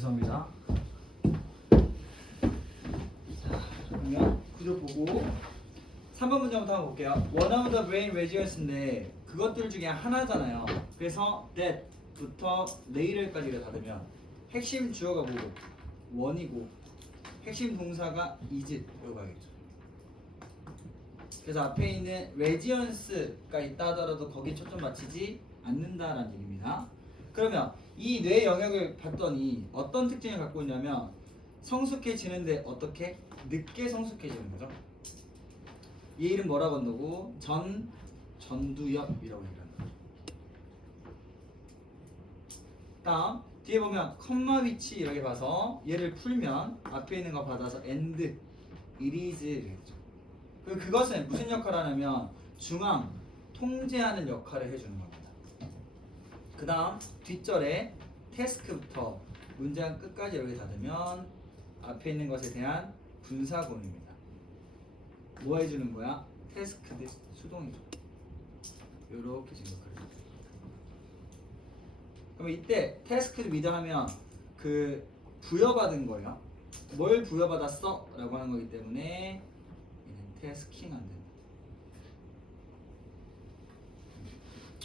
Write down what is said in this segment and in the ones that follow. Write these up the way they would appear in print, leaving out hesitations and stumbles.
죄송합니다. 자, 그러면 구조 보고 3번 문제부터 한번 볼게요. One of the brain regions인데 그것들 중에 하나잖아요. 그래서 that부터 later까지를 닫으면 핵심 주어가 뭐고? 원이고 핵심 동사가 is로 가겠죠. 그래서 앞에 있는 regions가 있다 하더라도 거기 초점 맞추지 않는다라는 얘기입니다. 그러면 이 뇌 영역을 봤더니 어떤 특징을 갖고 있냐면 성숙해지는데 어떻게? 늦게 성숙해지는 거죠. 얘 이름 뭐라고 한다고? 전두엽이라고 얘기한다. 다음 뒤에 보면 컴마 위치 이렇게 봐서 얘를 풀면 앞에 있는 거 받아서 and it is 이랬죠. 그것은 무슨 역할을 하냐면 중앙 통제하는 역할을 해주는 겁니다. 그 다음 뒷절에 태스크부터 문장 끝까지 여기 닫으면 앞에 있는 것에 대한 분사구문입니다. 뭐 해주는 거야? 태스크드 수동이죠. 요렇게 생각을 해요. 그럼 이때 태스크드 위드 하면 그 부여받은 거예요. 뭘 부여받았어? 라고 하는 거기 때문에 얘는 태스킹 안 된다.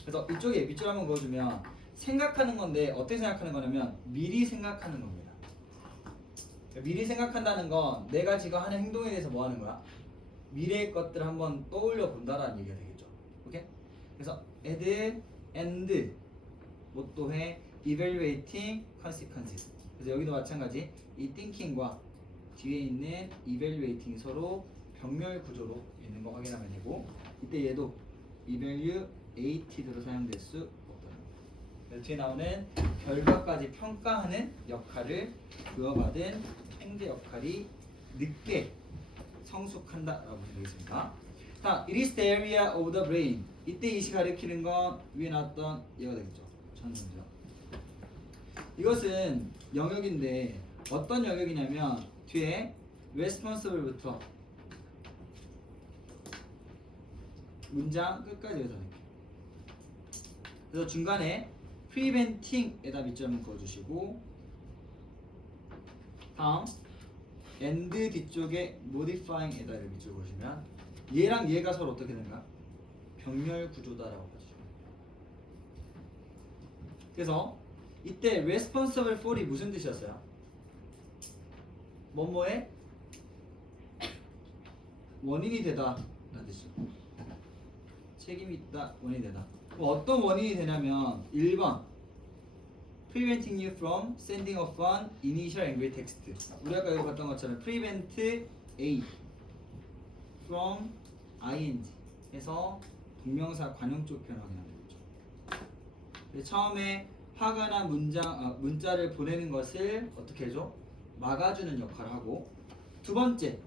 그래서 이쪽에 밑줄 한번 그어주면 생각하는 건데 어떻게 생각하는 거냐면 미리 생각하는 겁니다. 미리 생각한다는 건 내가 지금 하는 행동에 대해서 뭐 하는 거야? 미래의 것들을 한번 떠올려 본다라는 얘기가 되겠죠. 오케이? 그래서 add and 뭐 또 해? evaluating consequences. 그래서 여기도 마찬가지 이 thinking과 뒤에 있는 evaluating이 서로 병렬 구조로 있는 거 확인하면 되고 이때 얘도 evaluated로 사용될 수 없다는 거. 뒤에 나오는 결과까지 평가하는 역할을 부여받은 행제 역할이 늦게 성숙한다라고 보시면 되겠습니다. 자, it is the area of the brain. 이때 이시 가리키는 건 위에 나왔던 얘가 되겠죠. 전문적. 이것은 영역인데 어떤 영역이냐면 뒤에 responsible부터 문장 끝까지 여기서 할게요. 그래서 중간에 preventing에다 밑점을 그어주시고 다음 and 뒤쪽에 modifying에다 밑줄 그어주시면 얘랑 얘가 서로 어떻게 되는가? 병렬 구조다라고 봐주시면 그래서 이때 responsible for이 무슨 뜻이었어요? 뭐뭐의 원인이 되다 라는 뜻이죠. 책임이 있다, 원인이 되다. 그럼 어떤 원인이 되냐면 1번 preventing you from sending off an initial angry text. 우리 아까 이거 봤던 것처럼 prevent A from ing 해서 동명사 관용 쪽 표현 확인하면 되겠죠. 처음에 화가 난 문자를 보내는 것을 어떻게 해줘? 막아주는 역할을 하고 두 번째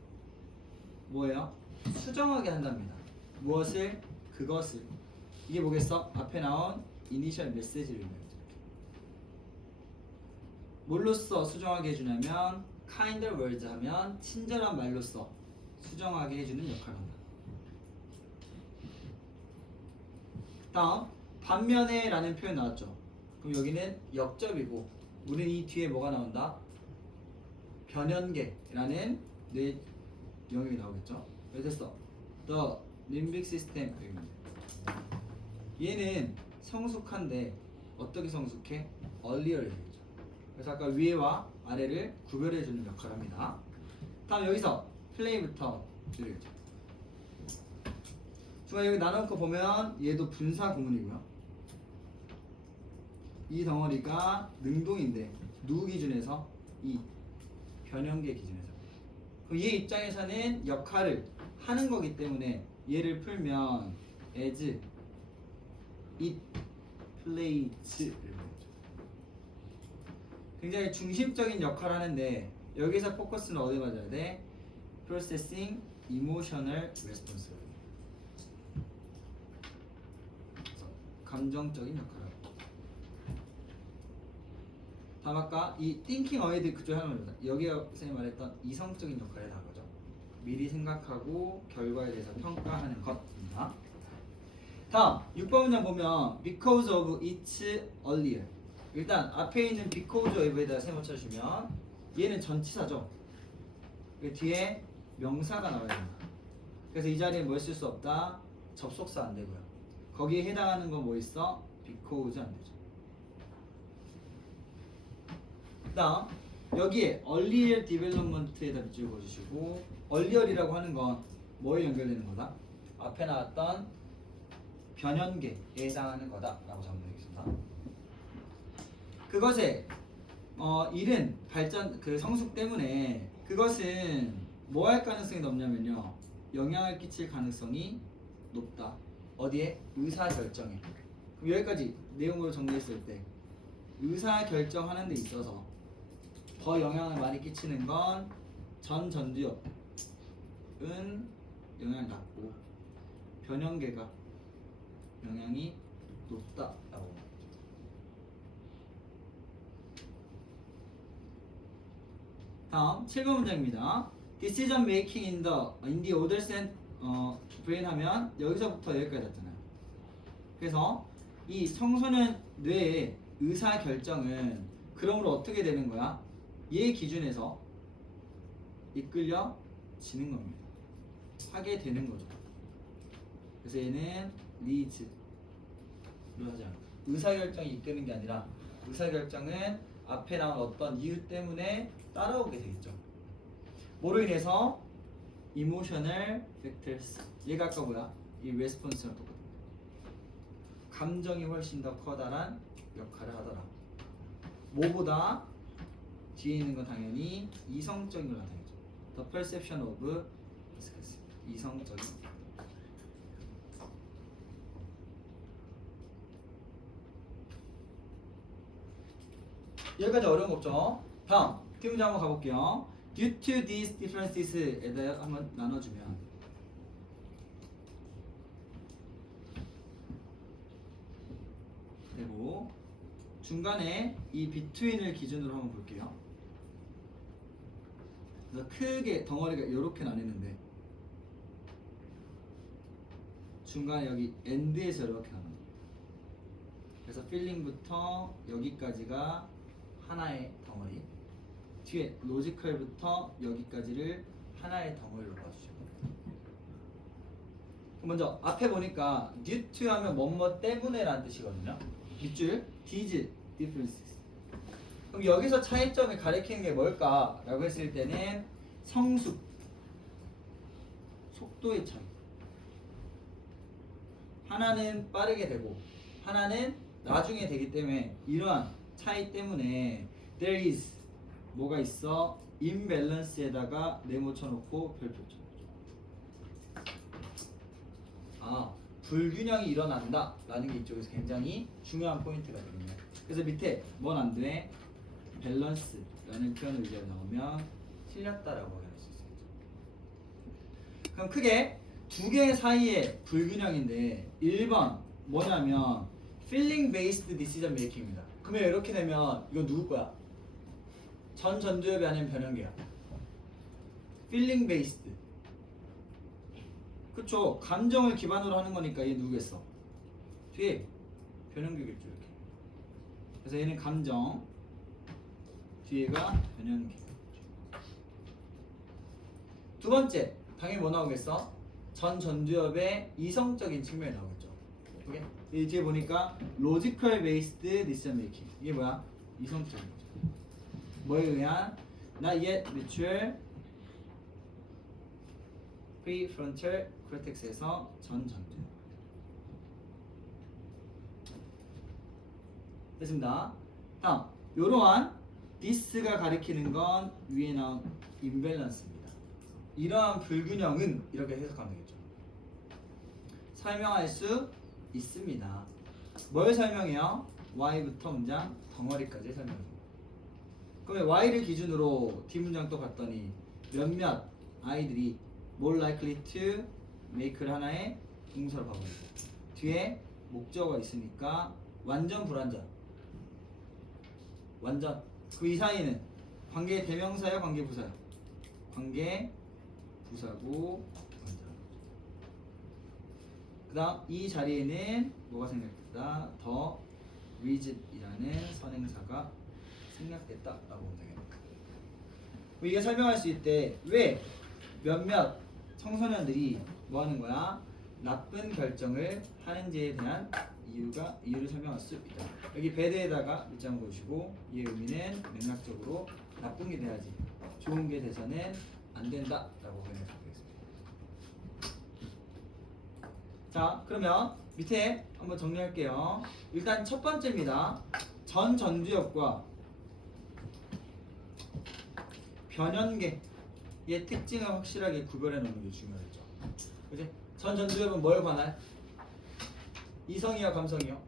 뭐예요? 수정하게 한답니다. 무엇을? 그것을. 이게 뭐겠어? 앞에 나온 이니셜 메시지를 의미하죠. 뭘로써 수정하게 해주냐면 kinder words 하면 친절한 말로써 수정하게 해주는 역할을 한다. 다음 반면에 라는 표현 나왔죠. 그럼 여기는 역접이고 우리는 이 뒤에 뭐가 나온다? 변연계라는 뇌 영역이 나오겠죠. 그래서 됐어. The limbic system. 얘는 성숙한데 어떻게 성숙해? earlier 되겠죠. 그래서 아까 위에와 아래를 구별해주는 역할을 합니다. 다음 여기서 play부터 들으겠죠. 중간 여기 나눠놓고 보면 얘도 분사 구문이고요. 이 덩어리가 능동인데 누구 기준에서? 이 변형계 기준에서. 그럼 얘 입장에서는 역할을 하는 거기 때문에 얘를 풀면 as it plays 굉장히 중심적인 역할을 하는데 여기서 포커스는 어디 맞아야 돼? processing emotional response. 감정적인 역할을 하고. 다음 아까 이 thinking ahead 그쪽 하면 여기가 선생님이 말했던 이성적인 역할에 나가죠. 미리 생각하고 결과에 대해서 평가하는 것입니다. 다음 6번 문장 보면 because of its earlier 일단 앞에 있는 because of에다 세모 쳐주시면 얘는 전치사죠. 그 뒤에 명사가 나와야 됩니다. 그래서 이 자리에 뭘 쓸 수 없다? 접속사 안 되고요. 거기에 해당하는 건 뭐 있어? because 안 되죠. 그다음 여기에 earlier development에다 밑줄 그어주시고 earlier이라고 하는 건 뭐에 연결되는 거다? 앞에 나왔던 변형계에 해당하는 거다라고 적어드리겠습니다. 그것의 이른 발전 그 성숙 때문에 그것은 뭐 할 가능성이 높냐면요, 영향을 끼칠 가능성이 높다. 어디에? 의사결정에. 그럼 여기까지 내용으로 정리했을 때 의사결정하는 데 있어서 더 영향을 많이 끼치는 건 전전두엽은 영향이 낮고 변형계가 영향이 높다라고. 다음 7번 문장입니다. Decision making in the other brain 하면 여기서부터 여기까지 왔잖아요. 그래서 이 청소년 뇌의 의사 결정은 그러므로 어떻게 되는 거야? 얘 기준에서 이끌려지는 겁니다. 하게 되는 거죠. 그래서 얘는 leads 하지 않아. 의사결정이 이끄는 게 아니라 의사결정은 앞에 나온 어떤 이유 때문에 따라오게 되겠죠. 뭐로 인해서? emotional factors. 얘가 아까 뭐야? 이 response랑 똑같아. 감정이 훨씬 더 커다란 역할을 하더라. 뭐보다? 뒤에 있는 건 당연히 이성적인 걸 나타내죠. The perception of 이성적인. 여기까지 어려운 거 없죠? 다음 뒷문장 한번 가볼게요. Due to these differences에 대해 한번 나눠주면 되고, 중간에 이 between을 기준으로 한번 볼게요. 그래서 크게 덩어리가 이렇게 나뉘는데 중간에 여기 end에서 이렇게 나눠요. 그래서 feeling부터 여기까지가 하나의 덩어리, 뒤에 logical부터 여기까지를 하나의 덩어리로 봐주시고, 먼저 앞에 보니까 due to 하면 뭐뭐 때문에 라는 뜻이거든요. 밑줄 these differences. 그럼 여기서 차이점이 가리키는 게 뭘까? 라고 했을 때는 성숙, 속도의 차이. 하나는 빠르게 되고 하나는 나중에 되기 때문에 이러한 차이 때문에 there is 뭐가 있어? imbalance에다가 네모 쳐놓고 별표 쳐놓죠. 아, 불균형이 일어난다 라는 게 이쪽에서 굉장히 중요한 포인트가 되겠네요. 그래서 밑에 뭔 안 돼? 밸런스라는 표현을 의지하고 나오면 틀렸다라고 할 수 있습니다. 그럼 크게 두 개 사이의 불균형인데 1번 뭐냐면 feeling based decision making입니다. 그러면 이렇게 되면 이거 누구 거야? 전두엽이 아니면 변형계야. feeling based. 그쵸? 감정을 기반으로 하는 거니까 얘 누구겠어? 뒤에 변형계겠죠. 이렇게. 그래서 얘는 감정, 뒤에가 변형계. 두 번째 당연히 뭐 나오겠어? 전두엽의 이성적인 측면이 나오겠죠. 오케이? 이 뒤에 보니까 logical based decision making. 이게 뭐야? 이성적인 거죠. 뭐에 의한? not yet mature prefrontal cortex에서 전두엽. 됐습니다. 다음 이러한 this가 가리키는 건 위에 나온 imbalance입니다. 이러한 불균형은 이렇게 해석하면 되겠죠. 설명할 수 있습니다. 뭘 설명해요? Y부터 문장 덩어리까지 설명해요. 그러면 Y를 기준으로 뒷문장 또 봤더니 몇몇 아이들이 more likely to make를 하나의 동사로 바꿔주고, 뒤에 목적어가 있으니까 완전 불완전. 완전. 그 이 사이는 관계 대명사야 관계 부사야? 관계 부사고 완전. 그 다음 이 자리에는 뭐가 생겼다? 더 visid이라는 선행사가 생략됐다라고 보면 되겠습니다. 이게 설명할 수 있대. 왜 몇몇 청소년들이 뭐 하는 거야? 나쁜 결정을 하는지에 대한 이유를 설명할 수 있다. 여기 배드에다가 밑장 보시고 이 의미는 맥락적으로 나쁜 게 돼야지 좋은 게 돼서는 안 된다라고 보내면 되겠습니다. 자, 그러면 밑에 한번 정리할게요. 일단 첫 번째입니다. 전 전두엽과 변연계의 특징을 확실하게 구별해 놓는 게 중요하죠. 그지? 전 전두엽은 뭘 관할? 이성이야, 감성이요?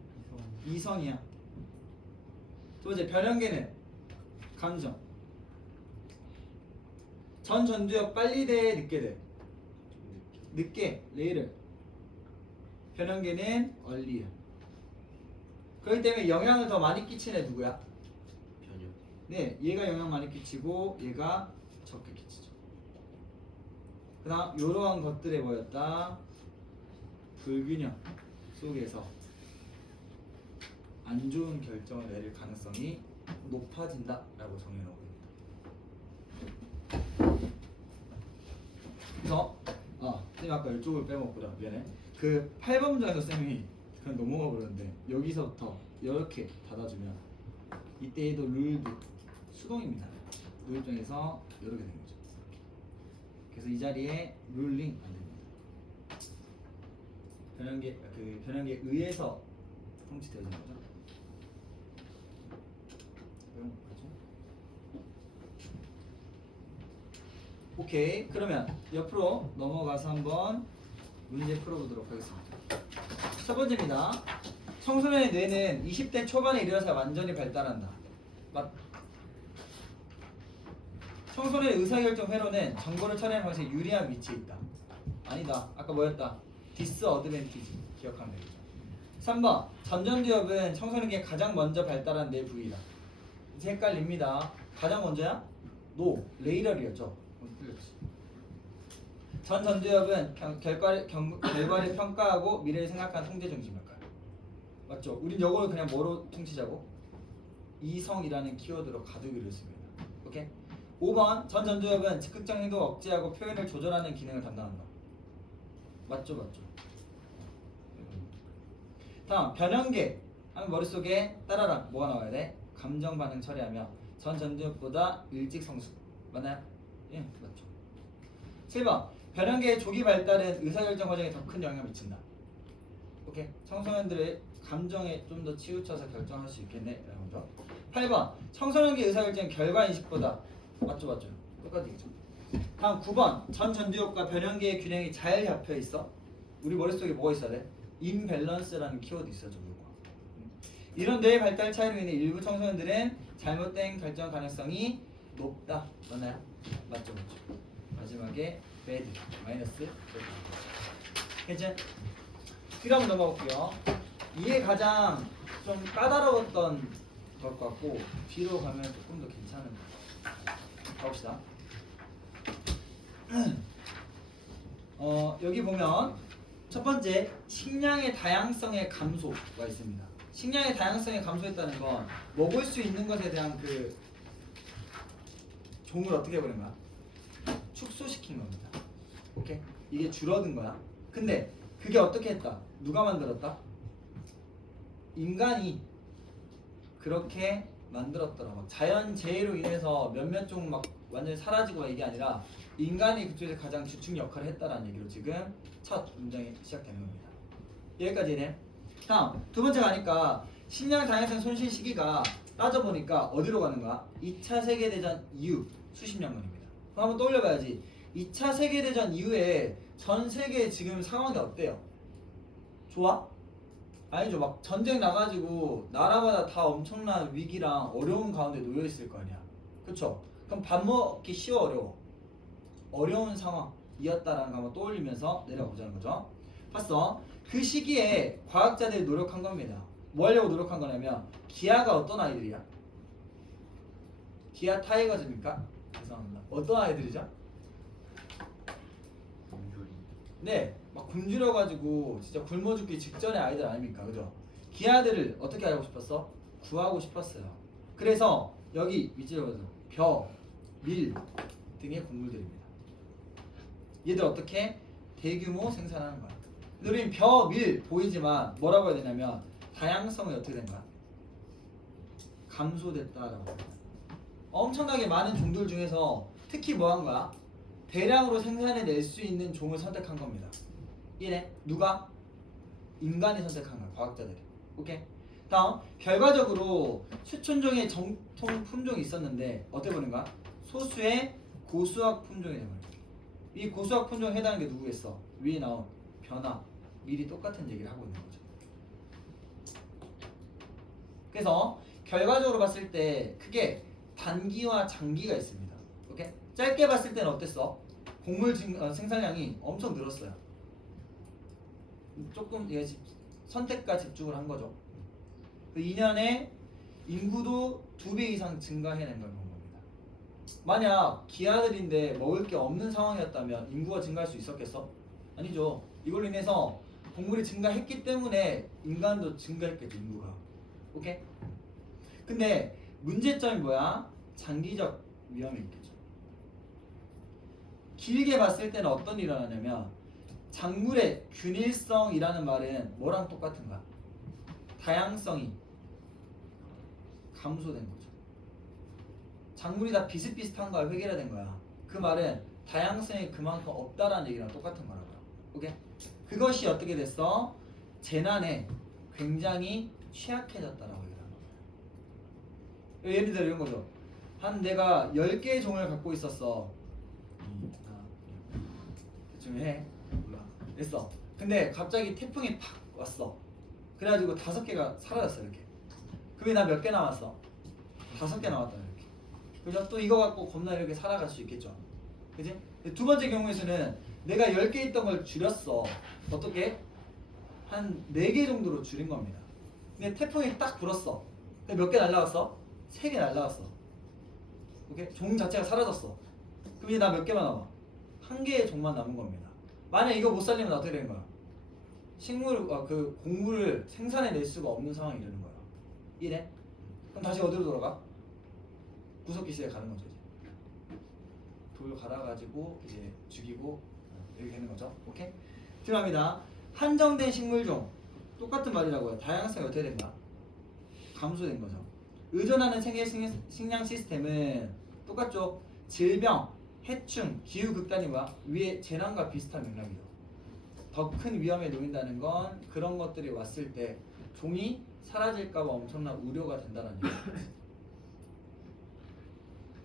이성이야. 두 번째, 변연계는 감정. 전 전두엽 빨리 돼, 늦게 돼? 늦게, 레이를. 변연계는 얼리야. 그렇기 때문에 영향을 더 많이 끼치는 애 누구야? 변형. 네, 얘가 영향 많이 끼치고 얘가 적게 끼치죠. 그 다음 이러한 것들에 뭐였다? 불균형 속에서 안 좋은 결정을 내릴 가능성이 높아진다라고 정해놓고 있다. 그래서 쌤이 아까 이쪽을 빼먹었구나. 미안해. 그 8번 문장에서 쌤이 그냥 넘어가 버렸는데 여기서부터 이렇게 닫아주면 이때에도 룰도 수동입니다. 룰 입장에서 이렇게 되는 거죠. 그래서 이 자리에 룰링 안 됩니다. 변형계에 의해서 통치되어지는 거죠. 오케이. 그러면 옆으로 넘어가서 한번 문제 풀어보도록 하겠습니다. 첫 번째입니다. 청소년의 뇌는 20대 초반에 이르러서 완전히 발달한다. 청소년의 의사결정 회로는 정보를 처리하는 방식에 유리한 위치에 있다. 아니다. 아까 뭐였다? 디스어드밴티지. 기억하면 되겠죠. 3번. 전전두엽은 청소년에게 가장 먼저 발달한 뇌 부위다. 이제 헷갈립니다. 가장 먼저야? 노. 레이럴이었죠. 틀렸지. 전 전두엽은 결과를 평가하고 미래를 생각하는 통제 중심일까요? 맞죠? 우린 이걸 그냥 뭐로 통치자고? 이성이라는 키워드로 가두기로 씁니다. 오케이? 5번 전 전두엽은 즉각적 행동을 억제하고 표현을 조절하는 기능을 담당한다. 맞죠? 맞죠? 다음 변형계 하면 머릿속에 따라라 뭐가 나와야 돼? 감정 반응 처리하며 전 전두엽보다 일찍 성숙. 맞나요? 예, 맞죠. 7번 변형계의 조기 발달은 의사결정 과정에 더 큰 영향을 미친다. 오케이. 청소년들의 감정에 좀 더 치우쳐서 결정할 수 있겠네 라는 거죠. 8번 청소년기 의사결정 결과인식보다 맞죠? 맞죠? 똑같겠죠. 다음 9번 전 전두엽과 변형계의 균형이 잘 잡혀 있어. 우리 머릿속에 뭐가 있어야 돼? 임밸런스라는 키워드 있어야죠. 이런 뇌의 발달 차이로 인해 일부 청소년들은 잘못된 결정 가능성이 높다. 맞나요? 맞죠? 맞죠? 마지막에 bad 마이너스 괜찮? 뒤로 한번 넘어갈게요. 이게 가장 좀 까다로웠던 것 같고 뒤로 가면 조금 더 괜찮은 것 가봅시다. 여기 보면 첫 번째 식량의 다양성의 감소가 있습니다. 식량의 다양성이 감소했다는 건 먹을 수 있는 것에 대한 그 종을 어떻게 해버린 거야? 축소시킨 겁니다. 오케이? 이게 줄어든 거야. 근데 그게 어떻게 했다? 누가 만들었다? 인간이 그렇게 만들었더라. 막 자연재해로 인해서 몇몇 종 막 완전히 사라지고 이게 아니라 인간이 그쪽에서 가장 주축 역할을 했다라는 얘기로 지금 첫 문장이 시작되는 겁니다. 여기까지네. 다음 두 번째 가니까 식량 다양성 손실 시기가 따져보니까 어디로 가는 거야? 2차 세계대전 이후 수십 년 만입니다. 그럼 한번 떠올려봐야지. 2차 세계대전 이후에 전 세계 지금 상황이 어때요? 좋아? 아니죠. 막 전쟁 나가지고 나라마다 다 엄청난 위기랑 어려운 가운데 놓여있을 거 아니야. 그쵸? 그럼 밥 먹기 쉬워 어려워? 어려운 상황이었다라는 거 한번 떠올리면서 내려보자는 거죠. 봤어? 그 시기에 과학자들이 노력한 겁니다. 뭐 하려고 노력한 거냐면 기아가 어떤 아이들이야? 기아 타이거즈입니까? 죄송합니다. 어떤 아이들이죠? 굶주림. 네, 막 굶주려가지고 진짜 굶어 죽기 직전의 아이들 아닙니까? 그죠? 기하들을 어떻게 알고 싶었어? 구하고 싶었어요. 그래서 여기 위치에 보세요. 벼, 밀 등의 곡물들입니다. 얘들 어떻게 대규모 생산하는 거야. 근데 우리는 벼, 밀 보이지만 뭐라고 해야 되냐면 다양성이 어떻게 된 거야? 감소됐다라고 해요. 엄청나게 많은 종들 중에서 특히 뭐 한 거야? 대량으로 생산해낼 수 있는 종을 선택한 겁니다. 이해? 누가? 인간이 선택한 거야. 과학자들이. 오케이? 다음 결과적으로 수천종의 정통 품종이 있었는데 어떻게 보는 거야? 소수의 고수학 품종이 되는 거야. 이 고수학 품종에 해당하는 게 누구겠어? 위에 나온 벼나 밀이 똑같은 얘기를 하고 있는 거죠. 그래서 결과적으로 봤을 때 크게 단기와 장기가 있습니다. 오케이? 짧게 봤을 때는 어땠어? 곡물 생산량이 엄청 늘었어요. 조금 선택과 집중을 한 거죠. 2년에 인구도 2배 이상 증가해낸 걸 본 겁니다. 만약 기아들인데 먹을 게 없는 상황이었다면 인구가 증가할 수 있었겠어? 아니죠. 이걸로 인해서 곡물이 증가했기 때문에 인간도 증가했겠죠, 인구가. 오케이? 근데 문제점이 뭐야? 장기적 위험이 있겠죠. 길게 봤을 때는 어떤 일이 일어나냐면 작물의 균일성이라는 말은 뭐랑 똑같은가? 다양성이 감소된 거죠. 작물이 다 비슷비슷한 걸 획일화된 거야. 그 말은 다양성이 그만큼 없다라는 얘기랑 똑같은 거라고요. 오케이? 그것이 어떻게 됐어? 재난에 굉장히 취약해졌다라고 얘기하는 거예요. 예를 들어 이런 거죠. 내가 10개의 종을 갖고 있었어. 대충 해. 몰라. 됐어. 근데 갑자기 태풍이 팍 왔어. 그래가지고 5개가 사라졌어 이렇게. 그게 나 몇 개 남았어? 5개 남았다 이렇게. 그죠? 또 이거 갖고 겁나 이렇게 살아갈 수 있겠죠. 그지? 두 번째 경우에서는 내가 10개 있던 걸 줄였어. 어떻게? 한 4개 정도로 줄인 겁니다. 근데 태풍이 딱 불었어. 근데 몇 개 날라갔어? 3개 날라갔어. 오케이? 종 자체가 사라졌어. 그럼 이제 나 몇 개만 남아? 1개의 종만 남은 겁니다. 만약 이거 못 살리면 어떻게 되는 거야? 그 곡물을 생산해낼 수가 없는 상황이 되는 거야. 이래? 그럼 다시 어디로 돌아가? 구석기 시대에 가는 거죠. 이제. 돌 갈아가지고 이제 죽이고 이렇게 되는 거죠. 오케이? 들어갑니다. 한정된 식물종 똑같은 말이라고요. 다양성이 어떻게 된다? 감소된 거죠. 의존하는 생계 식량 시스템은 똑같죠. 질병, 해충, 기후 극단이 뭐야? 위에 재난과 비슷한 맥락이죠. 더 큰 위험에 놓인다는 건 그런 것들이 왔을 때 종이 사라질까봐 엄청난 우려가 된다는 얘기예요.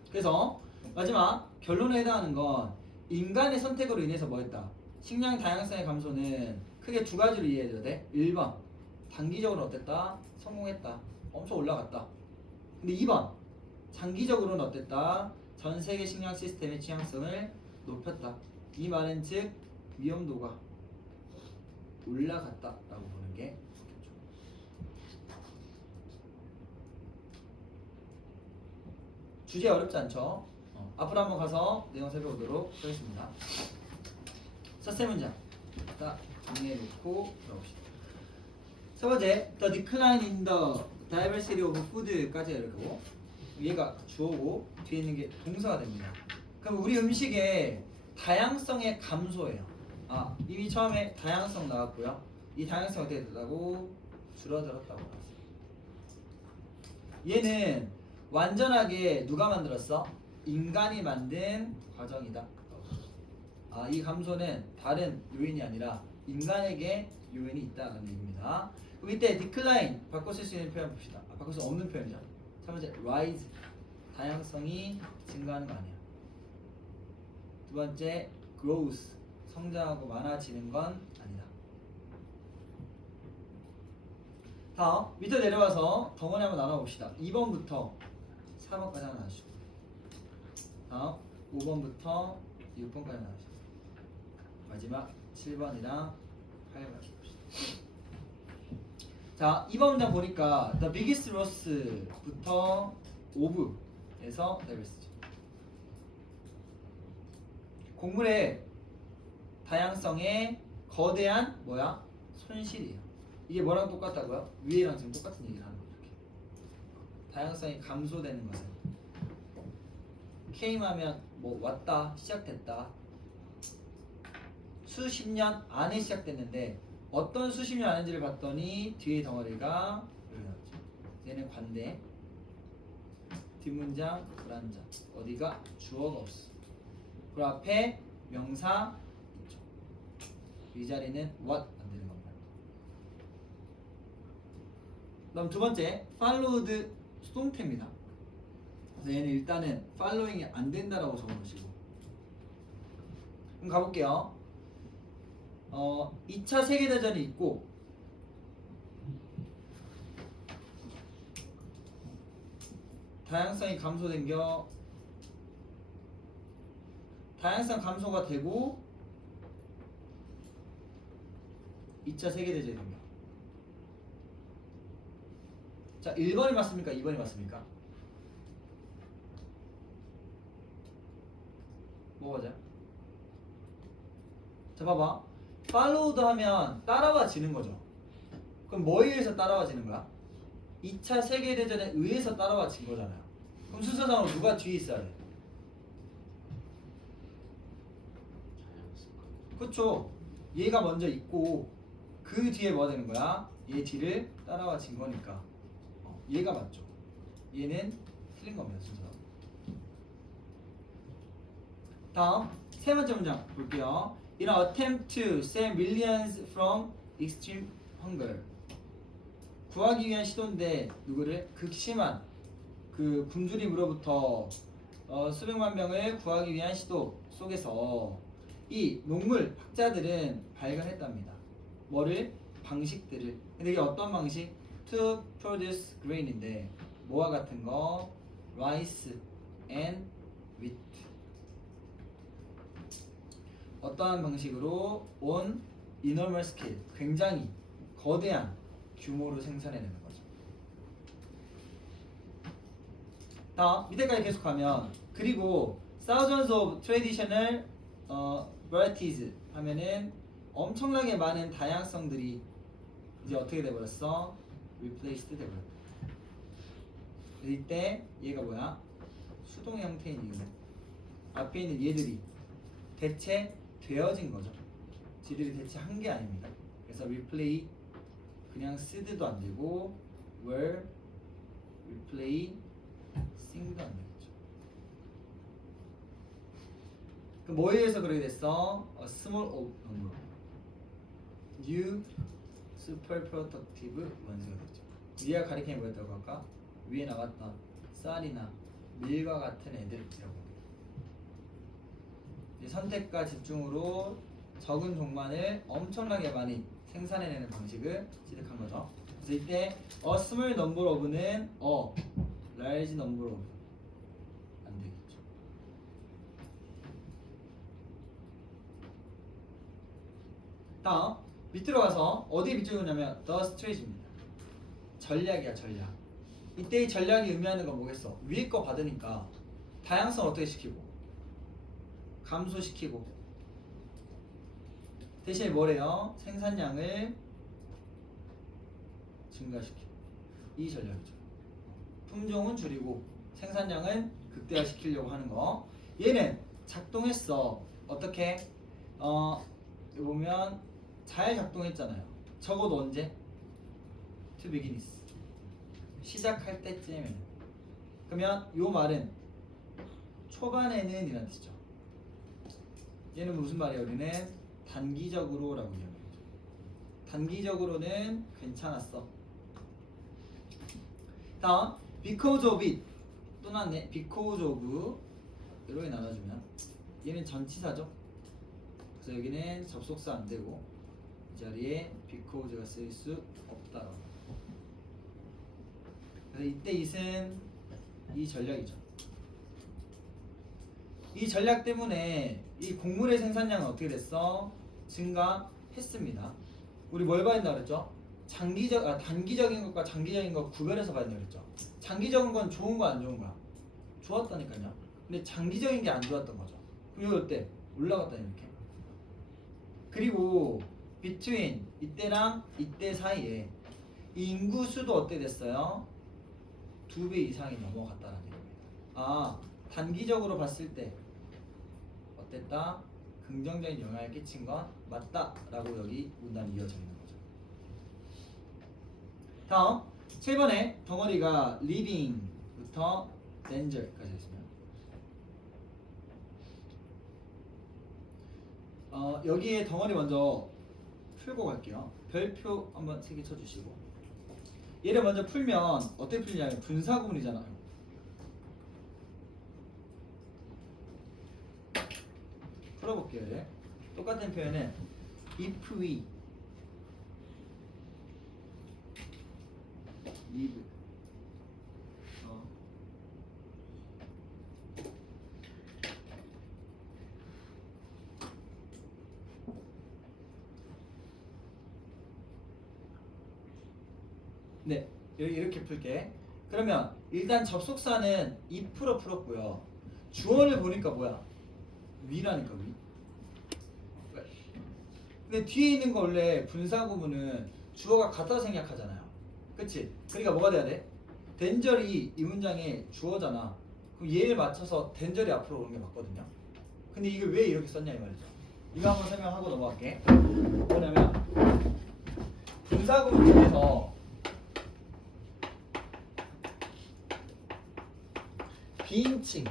그래서 마지막 결론에 해당하는 건 인간의 선택으로 인해서 뭐했다? 식량 다양성의 감소는 크게 2가지로 이해해야 돼. 1번 단기적으로 어땠다? 성공했다. 엄청 올라갔다. 근데 2번 장기적으로는 어땠다? 전 세계 식량 시스템의 취약성을 높였다. 이 말은 즉 위험도가 올라갔다라고 보는 게 좋겠죠. 주제 어렵지 않죠? 앞으로 한번 가서 내용 살펴보도록 하겠습니다. 첫째 문장 자 정리해놓고 들어봅시다. 첫 번째 The decline in the diversity of food까지 이렇게 얘가 주어고 뒤에 있는 게 동사가 됩니다. 그럼 우리 음식의 다양성의 감소예요. 이미 처음에 다양성 나왔고요. 이 다양성이 어떻게 됐다고? 줄어들었다고 나왔어요. 얘는 완전하게 누가 만들었어? 인간이 만든 과정이다. 이 감소는 다른 요인이 아니라 인간에게 요인이 있다는 얘기입니다. 그럼 이때 decline 바꿔 쓸 수 있는 표현 봅시다. 바꿔 쓸 수 없는 표현이죠. 첫 번째 rise 다양성이 증가하는 거 아니야. 두 번째 growth 성장하고 많아지는 건 아니다. 다음 밑으로 내려와서 덩어리 한번 나눠봅시다. 2번부터 4번까지 하나 나누시고 다음 5번부터 6번까지 나누시고 마지막 7번이랑 8번 봅시다. 자 2번 문장 보니까 The biggest loss부터 of에서 레벨스죠. 곡물의 다양성의 거대한 손실이에요. 이게 뭐랑 똑같다고요? 위에랑 지금 똑같은 얘기를 하는 거죠. 이렇게. 다양성이 감소되는 것은 came 하면 뭐 왔다, 시작됐다. 수십 년 안에 시작됐는데 어떤 수십 년 안인지를 봤더니 뒤에 덩어리가 여기 나왔죠. 얘는 관대, 뒷문장 불안장, 어디가 주어가 없어. 그 앞에 명사 있죠. 이 자리는 what 안 되는 겁니다. 그다음 두 번째 followed 수동태입니다. 그래서 얘는 일단은 following이 안 된다라고 적어놓으시고. 그럼 가볼게요. 2차 세계대전이 있고 다양성이 감소된겨. 다양성 감소가 되고 2차 세계대전이 된겨. 자, 1번이 맞습니까? 2번이 맞습니까? 뭐가 자? 자, 봐봐. followed 하면 따라와지는 거죠. 그럼 뭐에 의해서 따라와지는 거야? 2차 세계대전에 의해서 따라와진 거잖아요. 그럼 순서상으로 누가 뒤에 있어야 돼? 그쵸? 얘가 먼저 있고 그 뒤에 뭐가 되는 거야? 얘 뒤를 따라와진 거니까 얘가 맞죠. 얘는 틀린 겁니다. 순서상. 다음 세 번째 문장 볼게요. In an attempt to save millions from extreme hunger. 구하기 위한 시도인데 누구를? 극심한 그 굶주림으로부터 수백만 명을 구하기 위한 시도 속에서 이 농물 학자들은 발견했답니다. 뭐를? 방식들을. 근데 이게 어떤 방식? To produce grain인데 뭐와 같은 거? Rice and wheat. 어떠한 방식으로 on enormous scale, 굉장히 거대한 규모로 생산해내는 거죠. 다음 밑에까지 계속하면 그리고 thousands of traditional varieties 하면은 엄청나게 많은 다양성들이 이제 어떻게 돼버렸어? replaced 돼버렸다. 이때 얘가 뭐야? 수동 형태인 이유. 앞에 있는 얘들이 대체되어진 거죠. 지들이 대체한 게 아닙니다. 그래서 replay 그냥 쓰드도 안 되고 were replacing도 안 되겠죠. 그럼 뭐에 의해서 그렇게 됐어? A small number new super productive 원소가 됐죠. 얘가 가리키는 뭐였다고 할까? 위에 나왔던 쌀이나 밀과 같은 애들이라고. 선택과 집중으로 적은 종만을 엄청나게 많이 생산해내는 방식을 지득한 거죠. 그래서 이때 a small number of는 a large number of 안 되겠죠. 다음 밑으로 가서 어디에 밑줄 그냐면 the strategy입니다. 전략이야, 전략. 이때 이 전략이 의미하는 건 뭐겠어? 위에 거 받으니까 다양성을 어떻게 시키고 감소시키고 대신에 뭐래요? 생산량을 증가시키고. 이 전략이죠. 품종은 줄이고 생산량은 극대화시키려고 하는 거. 얘는 작동했어. 어떻게? 여기 보면 잘 작동했잖아요. 적어도 언제? To beginnings. 시작할 때쯤에는. 그러면 요 말은 초반에는 이란 뜻이죠. 얘는 무슨 말이야? 우리는 단기적으로 라고 이야기하죠. 단기적으로는 괜찮았어. 다음 because of it 또 나왔네. because of 이렇게 나눠주면 얘는 전치사죠. 그래서 여기는 접속사 안 되고 이 자리에 because가 쓰일 수 없다라고. 그래서 이때 it은 이 전략이죠. 이 전략 때문에 이 곡물의 생산량은 어떻게 됐어? 증가했습니다. 우리 뭘 봐야 된다 그랬죠? 단기적인 것과 장기적인 것 구별해서 봐야 된다 그랬죠? 장기적인 건 좋은 거 안 좋은 거야? 좋았다니까요. 근데 장기적인 게 안 좋았던 거죠. 그리고 이때 올라갔다 이렇게. 그리고 between 이때랑 이때 사이에 이 인구수도 어떻게 됐어요? 2배 이상이 넘어갔다는 얘기입니다. 아, 단기적으로 봤을 때 어땠다? 긍정적인 영향을 끼친 건 맞다라고 여기 문단이 이어져 있는 거죠. 다음 7번에 덩어리가 leading부터 danger까지 있습니다. 여기에 덩어리 먼저 풀고 갈게요. 별표 한번 3개 쳐주시고, 얘를 먼저 풀면 어떻게 풀리냐면 분사구문이잖아요. 풀어볼게요. 얘를. 똑같은 표현은 if we live 네, 이렇게 풀게. 그러면 일단 접속사는 if로 풀었고요. 주어를 보니까 뭐야? 위라니까 위. 근데 뒤에 있는 거 원래 분사구문은 주어가 같다고 생략하잖아요. 그치? 그러니까 뭐가 돼야 돼? 덴절이 이 문장의 주어잖아. 그럼 얘를 맞춰서 덴절이 앞으로 오는 게 맞거든요. 근데 이게 왜 이렇게 썼냐 이 말이죠. 이거 한번 설명하고 넘어갈게. 뭐냐면 분사구문 중에서 비인칭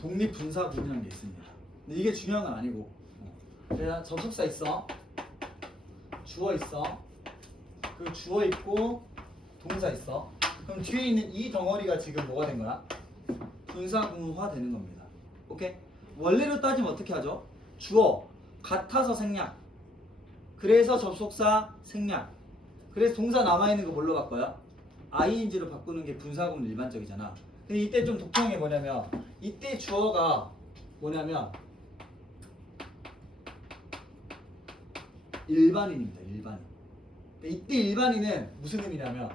독립분사구문이라는 게 있습니다. 근데 이게 중요한 건 아니고, 그냥 접속사 있어, 주어 있어, 그 주어 있고 동사 있어. 그럼 뒤에 있는 이 덩어리가 지금 뭐가 된 거야? 분사구문화 되는 겁니다. 오케이? 원래로 따지면 어떻게 하죠? 주어 같아서 생략, 그래서 접속사 생략, 그래서 동사 남아있는 거 뭘로 바꿔요? ing로 바꾸는 게 분사구문 일반적이잖아. 근데 이때 좀 독특한 게 뭐냐면, 이때 주어가 뭐냐면 일반인입니다. 일반인. 이때 일반인은 무슨 의미냐면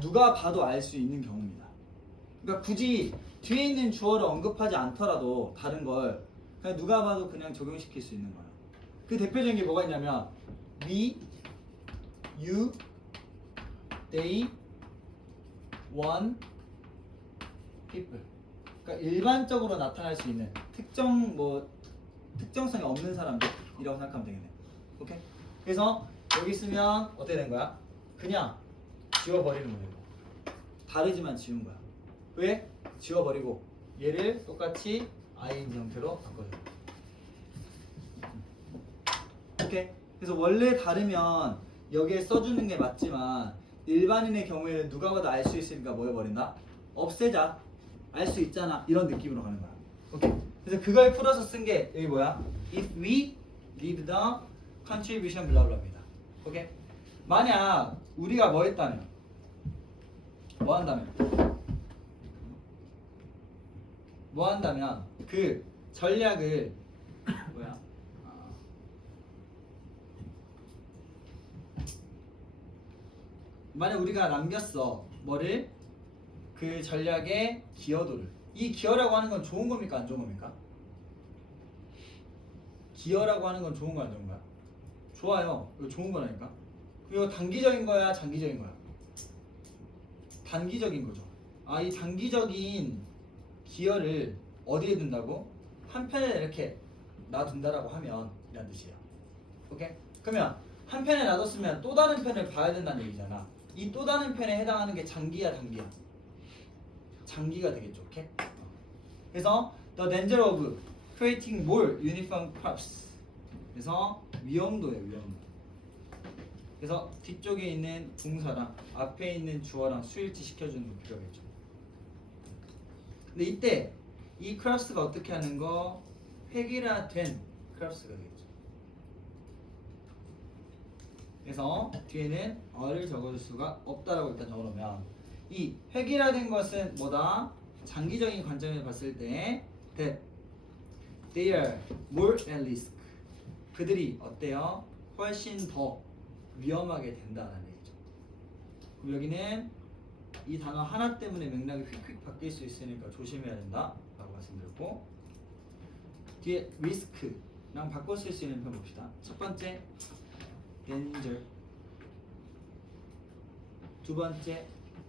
누가 봐도 알 수 있는 경우입니다. 그러니까 굳이 뒤에 있는 주어를 언급하지 않더라도 다른 걸 그냥 누가 봐도 그냥 적용시킬 수 있는 거예요. 그 대표적인 게 뭐가 있냐면 we, you, they, one, people. 그러니까 일반적으로 나타날 수 있는 특정성이 없는 사람들이라고 생각하면 되겠네요. 오케이? 그래서 여기 쓰면 어떻게 된 거야? 그냥 지워버리는 거예요. 다르지만 지운 거야. 왜? 지워버리고 얘를 똑같이 ing 형태로 바꿔줘요. 오케이? 그래서 원래 다르면 여기에 써주는 게 맞지만 일반인의 경우에는 누가 봐도 알 수 있으니까 뭐 해버린다? 없애자. 알 수 있잖아. 이런 느낌으로 가는 거야. 오케이? 그래서 그걸 풀어서 쓴 게 여기 뭐야? If we leave the contribution 블라블라입니다. 오케이? 만약 우리가 뭐 했다면, 뭐 한다면 그 전략을 뭐야? 만약 우리가 남겼어 뭐를? 그 전략의 기여도를. 이 기여라고 하는 건 좋은 겁니까 안 좋은 겁니까? 기여라고 하는 건 좋은 거야 안 좋은 거야? 좋아요. 이거 좋은 거라니까. 이거 단기적인 거야 장기적인 거야? 단기적인 거죠. 아, 이 단기적인 기여를 어디에 둔다고? 한 편에 이렇게 놔둔다라고 하면 이란 뜻이에요. 오케이? 그러면 한 편에 놔뒀으면 또 다른 편을 봐야 된다는 얘기잖아. 이 또 다른 편에 해당하는 게 장기야 단기야? 장기가 되겠죠. 오케이? 그래서 the danger of creating more uniform crops. 그래서 위험도예요. 위험도. 그래서 뒤쪽에 있는 동사랑 앞에 있는 주어랑 수일치 시켜주는 거 필요하겠죠. 근데 이때 이 크랍스가 어떻게 하는 거? 획일화된 크랍스가 되겠죠. 그래서 뒤에는 어를 적어줄 수가 없다라고 일단 적어놓으면, 이 획일화된 것은 뭐다? 장기적인 관점에서 봤을 때 that they are more at risk. 그들이 어때요? 훨씬 더 위험하게 된다는 얘기죠. 그럼 여기는 이 단어 하나 때문에 맥락이 휙휙 바뀔 수 있으니까 조심해야 된다 라고 말씀드렸고, 뒤에 리스크랑 바꿔 쓸 수 있는 표현 봅시다. 첫 번째 danger, 두 번째